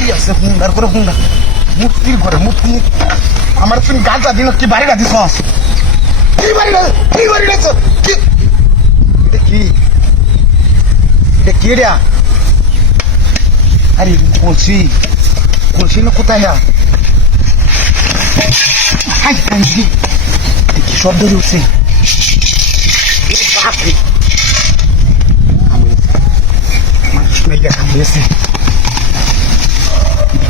মারি আছে হুন্ডার করে হুন্ডা মূর্তির ঘরে মূর্তি আমার তুমি গাঁজা দিন কি বাড়ি গাছি সস কি বাড়ি কি এটা কি এটা কি রে আরে কলসি না কোথায় কি শব্দ উঠছে বাপরে মানুষ নাই দেখা হয়েছে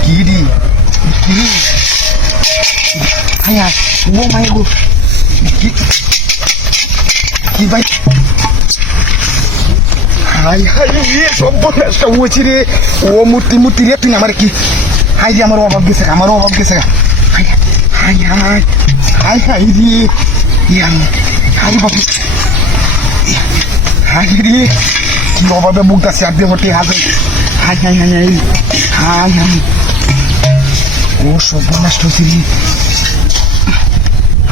কি ও মাই গো কি ভাই হাই সর্বনাশটা হয়েছি রে ও মূর্তি রে তুই আমার কি হাই রে আমার অভাব গেছে হাই রে হাই বাবু হাই রে কি অভাবে মুখ আছে আর দেহটি হাজে হাই ও সর্বনাশ হয়েছি রে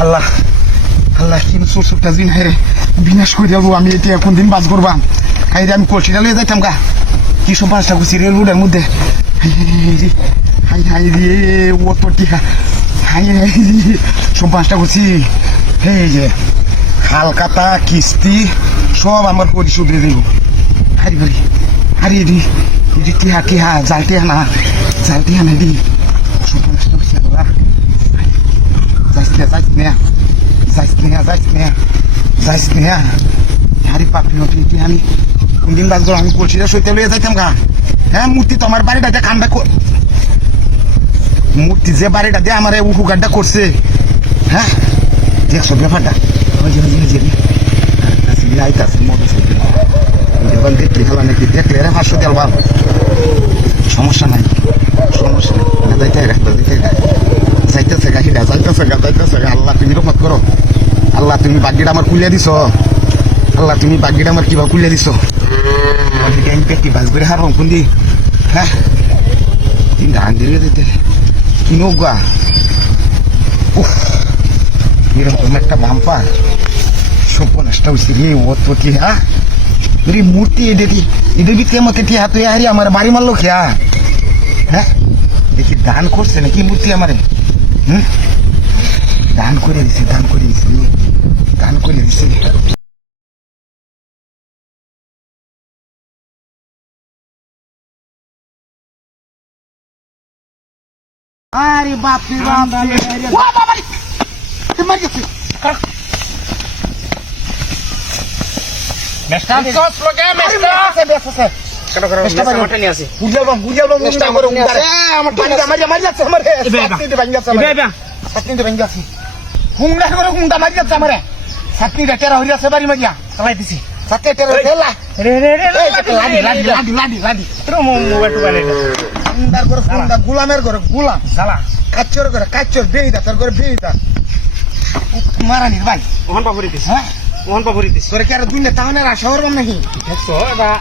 আল্লাহ কিন্তু ছোটটা দিন হাই রে বিনাশ করে যাবো আমি এটা এখন দিন বাজ করবাম হাই রে আমি কলসিটা লিয়ে যাইতাম গা কি সব বাসটা করছি রেল রোডের মধ্যে হাই রে ও তো টিকা হাই সব বাসটা করছি এই যে হালকাতা কিস্তি সব আমার পরিশোধ দিয়ে দেব আরে টিহা জাল টিহা না দি সব বাসটা করছি যাইস না আরে পাপি আমি কোনদিন বাদ আমি কলসিটা সইতে লিয়ে যাইতাম গা হ্যাঁ মূর্তি তো আমার বাড়িটাতে কামটা মূর্তি যে বাড়িটা দিয়ে আমার উপকারটা করছে হ্যাঁ দেখছো ব্যাপারটা দেখলে রে 500 দেওয়া সমস্যা নাই যাইতেছে গা আল্লাহ তুমি রহমত করো আল্লাহ তুমি বাগিটা আমার খুলিয়া দিছ কিভাবে খুলিয়া দিছ আমি পেটি বাস করে হারবাম কোনদি হ্যাঁ তিন ধান দিয়ে দিতে কি নৌকা এরকম একটা বাম্পার সর্বনাশটা হয়েছে রে ও তো কি হ্যাঁ রে মূর্তি এদের ভিতরে মতো টিহা তুই হারি আমার বাড়ি মারলো খেয়া হ্যাঁ দেখি দান করছে নাকি মূর্তি আমারে দান করে দিছে আরে বাপরে মারি গেছে গুলামের ঘরে গুলাম কাচ্চর করে কাচ্চর বেইদা তোর করে বেইদা মারানির ভাই ওহন পাপড়ি দিস হ্যাঁ ওহন পাপড়ি দিস তোরে কি আর দুনিয়া তাহলে আশা করবাম নাকি দেখছো এবার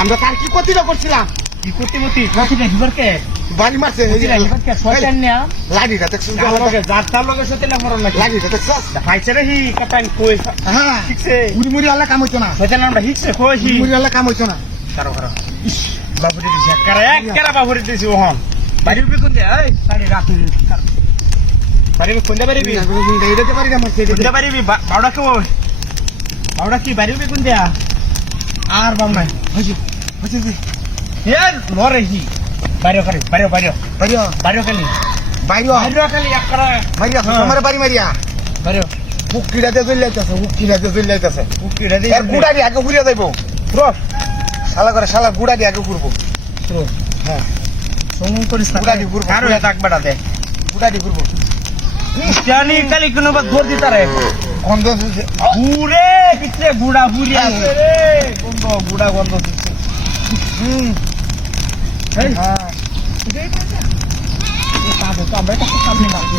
আমরা কার কি ক্ষতিটা করছিলাম কি ক্ষতি ক্ষতিটা দিবরকে বাড়ি মারছে শয়তান না লাঠিটা দেখছো যার তার লগে সতেলা মরন নাকি লাঠিটা দেখছো ফাইছে রে হি কাটান কই হ্যাঁ ঠিকছে মুড়ি আল্লাহ কাম হইতো না শয়তান আমরা হিকছে কইছি মুড়ি আল্লাহ কাম হইতো না কারো ইস বাবুরে দিছে একরা বাবুরে দিছে ওহন বাড়ি উপরে কোন দে এই সাড়ে রাত বাড়ি কোন দে বাড়ি এইটা পারি না মারছে এইটা বাড়ি বাউডা কি বাড়ি উপরে কোন দে আর বাম নাই হইছে এ লরে হি বাইরে খালি একরা মারিয়া আমার বাড়ি মারিয়া বাইরে বুকিটাতে জ্বলাইতাছে বুকিটা দিয়ে গুড়া দিয়ে আগে ঘুরিয়া যাইবো রস শালা গুড়া দিয়ে আগে ঘুরবো হ্যাঁ সমন করিস না গুড়া দিয়ে ঘুরবো কারো দাগ বাড়াতে গুড়া দিয়ে ঘুরবো জানি কালি কোনো বাদ ধর দিতা রে গন্ধ ঘুরে পিছে গুড়া ঘুরিয়া আছে রে গুড়া গন্ধ দিচ্ছে হ্যাঁ আমরা কাছে সামনে মারবো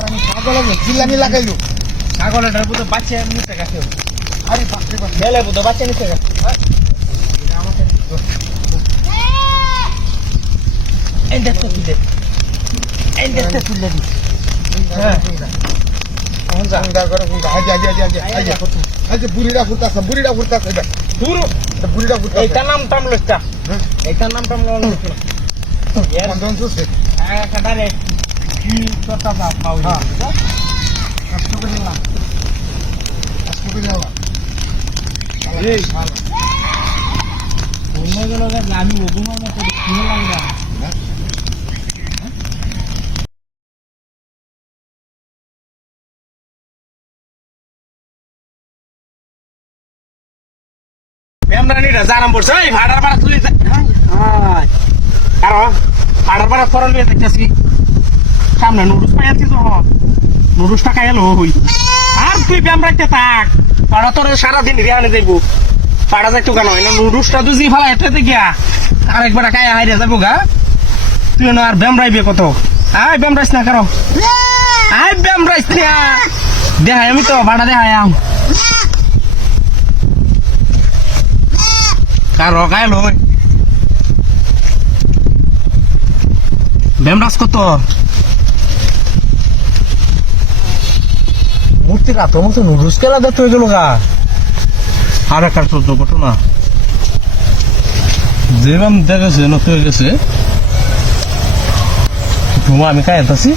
আমি ছাগল চিল্লানি লাগাইলো ছাগলের বুধ বাচ্চা নিচে গেছে আরে মেলে বুধ বাচ্চা নিচে গেছে তুলে দিস বুড়িরা ফুরতাছে পুরো বুড়িটা বুঝতে এইটার নাম টাম লস্তা এইটার নাম টাম লস্তা বন্ধন চলছে কাটারে কি কথা পাও হ্যাঁ কষ্ট করে নিলাম কষ্ট করে নিলাম এই অন্য গেল আমি অভিমান করে শুনে লাগলাম বেমরানিটা জানাম পড়ছে এই ভাড়ার ভাড়া তুলে কারণ ভাড়ার ভাড়া ফরন নিয়ে দেখতেছি সামনে নুডুস পাই আছি তো নুডুস টাকা এলো হই আর তুই ব্যায়াম রাখতে থাক পাড়া তোর সারাদিন রিহানে যাইব পাড়া যাইতো কেন না নুডুসটা তুই ফেলা এটাতে গিয়া আরেকবার কায়া হাইরে যাবো গা তুই না আর ব্যায়াম রাইবে কত আয় ব্যায়াম রাইস না কারো আয় ব্যায়াম রাইস না দেখাই আমি তো ভাড়া দেখাই কারো গায়ে লই ব্যায়াম রাস কত মূর্তি রাত মতো নুডুস কেলা দেখতে হয়ে গেল গা আর একটা চোদ্দ ঘটনা যে ব্যায়াম দেখেছে নত হয়ে গেছে ঘুমা আমি কায় আছি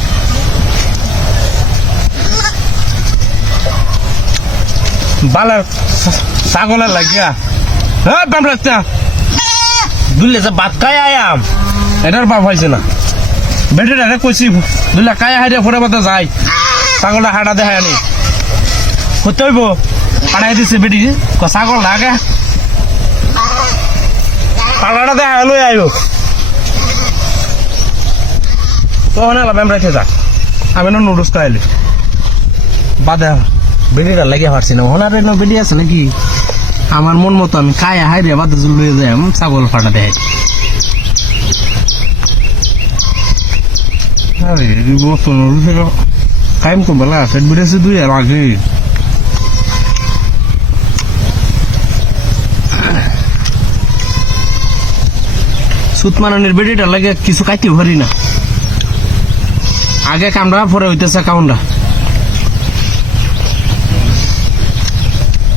বালার ছাগলের লাগিয়া হ্যাঁ ব্যায়াম রাস্তা দুলে যে ভাত খাই আয়াম এটার বাপ হয়েছে না বেটিটারে কইছি দুলে কায়া হাইরে ফোরে মতো যাই ছাগলটা হাঁটা দেখায় আনি করতে হইব পাড়াই দিছে বেটি ছাগল লাগে পাড়াটা দেখা লই আইব তখন এলাম ব্যায়াম রাখতে যা আমি না নুডলস খাইলে বাদে বেটিটা লাগিয়ে পারছি না ওনার বেটি আছে নাকি আমার মন মতো আমি খায়া হাইরে বাদে লুয়ে যাই ছাগল ফাটা দেয় আরে বছর টাইম তো বেলা সেট বেড়েছে দুই আর আগে সুত মানানির বেটিটা লাগে কিছু খাইতে পারি না আগে কামড়া পরে হইতেছে কামড়া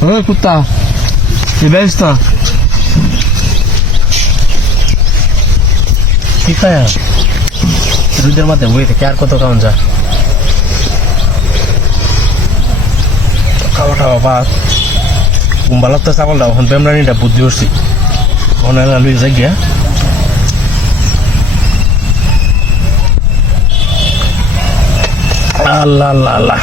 ওই কুত্তা এই ব্যবস্থা কি খায় রুদের মধ্যে বই থেকে আর কত কেমন যা খাওয়াটা বাবা কুম্বালত তো চাবল দাও এখন বেমরানিটা বুদ্ধি উঠছি মনে লুই যাই গিয়া আল্লাহ আল্লাহ আল্লাহ